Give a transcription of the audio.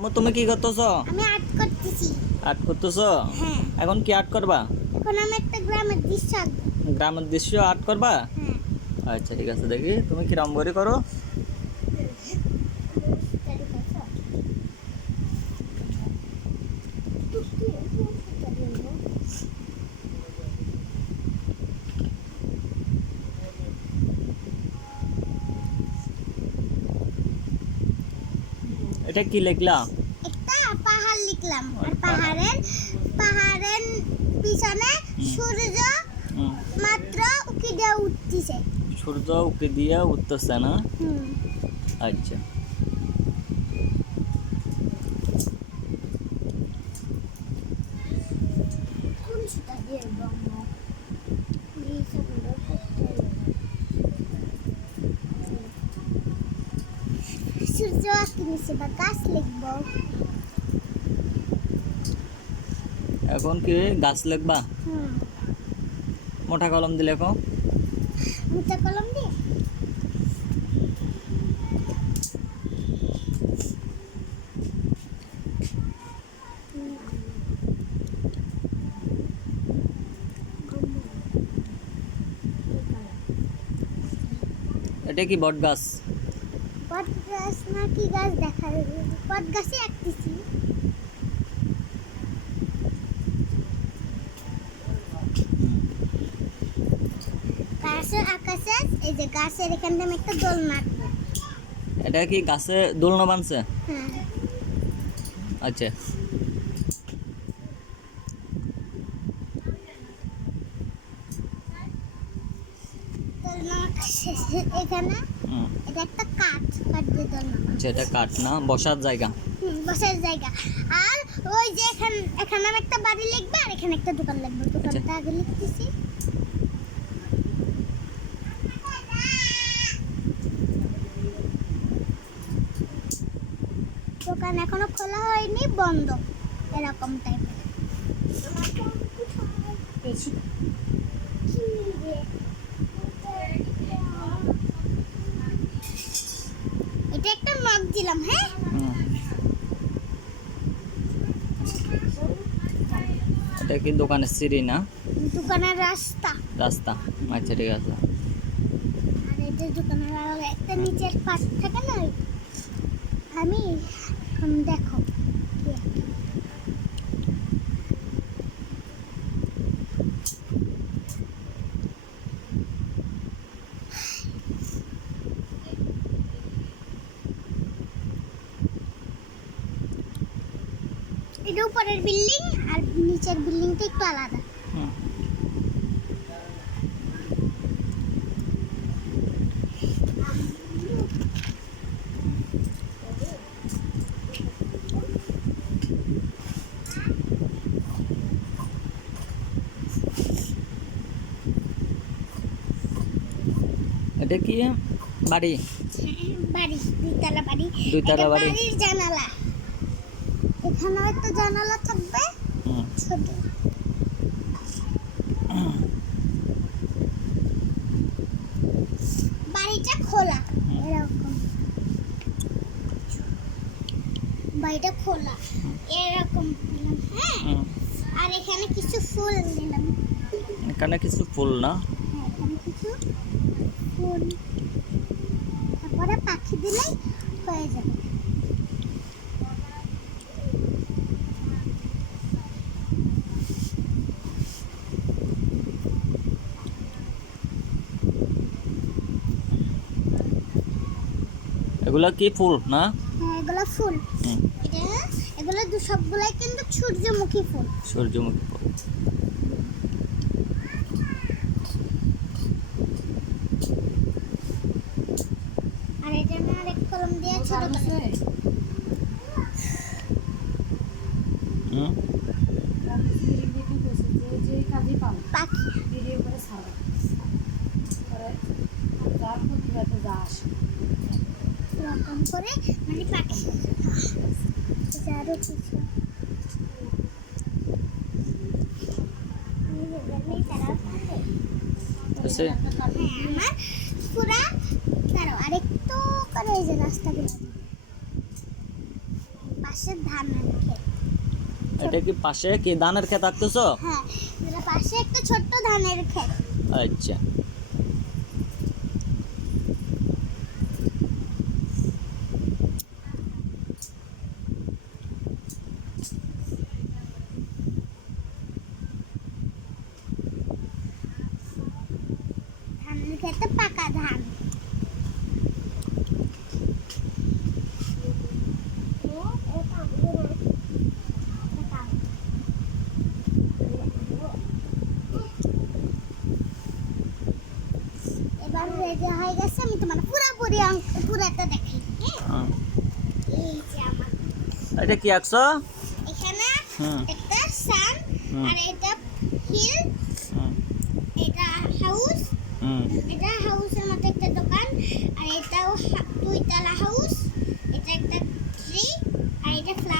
আমু তুমি কি করতেছো? আমি আর্ট করতেছি। আর্ট করতেছো? হ্যাঁ। এখন কি আর্ট করবা? এখন আমি একটা গ্রামের দৃশ্য গ্রামের দৃশ্য আর্ট করবা? হ্যাঁ। আচ্ছা ঠিক আছে দেখি। তুমি কি রম্বরি করো? এটা কি লিখলা? একটা পাহাড় লিখলাম। আর পাহাড়ের পাহাড়ের পিছনে সূর্য মাত্র উকি দিয়ে উঠতেছে। সূর্য উকি দিয়ে উঠতেছে না? আচ্ছা। সূর্য আঁকি বা গাছ লিখব এখন কি গাছ লিখবা মোটা কলম দিলে মুটা কলম এটা কি বট গাছ বট গাছ না কি গাছ দেখা যাবে? বট গাছে গাছের আকাশে এই যে গাছের এখান থেকে একটা দোল মারবো এটা কি গাছে দোলনা বানছে? হ্যাঁ। আচ্ছা। দোলনা এখানে এটা একটা কাঠ কাঠ দোলনা আচ্ছা কাঠ না বসার জায়গা। বসার জায়গা। আর ওই যে এখানে এখানে আমি একটা বাড়ি লিখব আর এখানে একটা দোকান লিখব। দোকানটা আগে লিখতেছি। দোকান এখনও খোলা হয়নি বন্ধ। এরকম টাইপের এটা একটা মাপ দিলাম হ্যাঁ। এটা কি দোকানের সিঁড়ি না? দোকানের রাস্তা। রাস্তা। আচ্ছা ঠিক আছে। আর এটা দোকানের একটা নিচের পাশ থাকে না? আমি দেখো। এটা উপরের বিল্ডিং আর নিচের বিল্ডিংটা একটু আলাদা। এটা কি বাড়ি? বাড়ি দুইতলা বাড়ি। দুইতলা বাড়ি। জানালা। এখানেও একটা জানালা থাকবে। ছোট। বাড়িটা খোলা। এরকম। বাড়িটা খোলা। এরকম হ্যাঁ। আর এখানে কিছু ফুল দিলাম এখানে কিছু ফুল না? হ্যাঁ এখানে কিছু ফুল। তারপরে পাখি দিলেই হয়ে যাবে। এগুলো কি ফুল না? হ্যাঁ এগুলো ফুল। এটা এগুলো দু সবগুলাই কিন্তু সূর্যমুখী ফুল। সূর্যমুখী ফুল। আর এটা আমি আরেক কলম দিয়ে ছোট করে হুম। পাখি। এরকম করে মানে পাখি কিছু। আছে। হ্যাঁ, আমার পুরা দাঁড়াও আরেকটু করে এই যে রাস্তাগুলো। পাশ পাশে ধানের ক্ষেত। এটা কি পাশে কি ধানের ক্ষেত আঁকতেছো? হ্যাঁ পাশে একটা ছোট্ট ধানের ক্ষেত। আচ্ছা। ক্ষেতে পাকা ধান। এবার রেডি হয়ে গেছে আমি তোমার পুরোপুরি পুরাটা দেখি হ্যাঁ? হ্যাঁ। এই যে আমার। এটা কি আঁকছো? এখানে একটা সান আর এটা হিল হুম এটা হাউস হুম এটা হাউসের মতো একটা দোকান, আর এটাও দুইতলা হাউস, এটা একটা ট্রি, আর এটা ফ্লাওয়ার।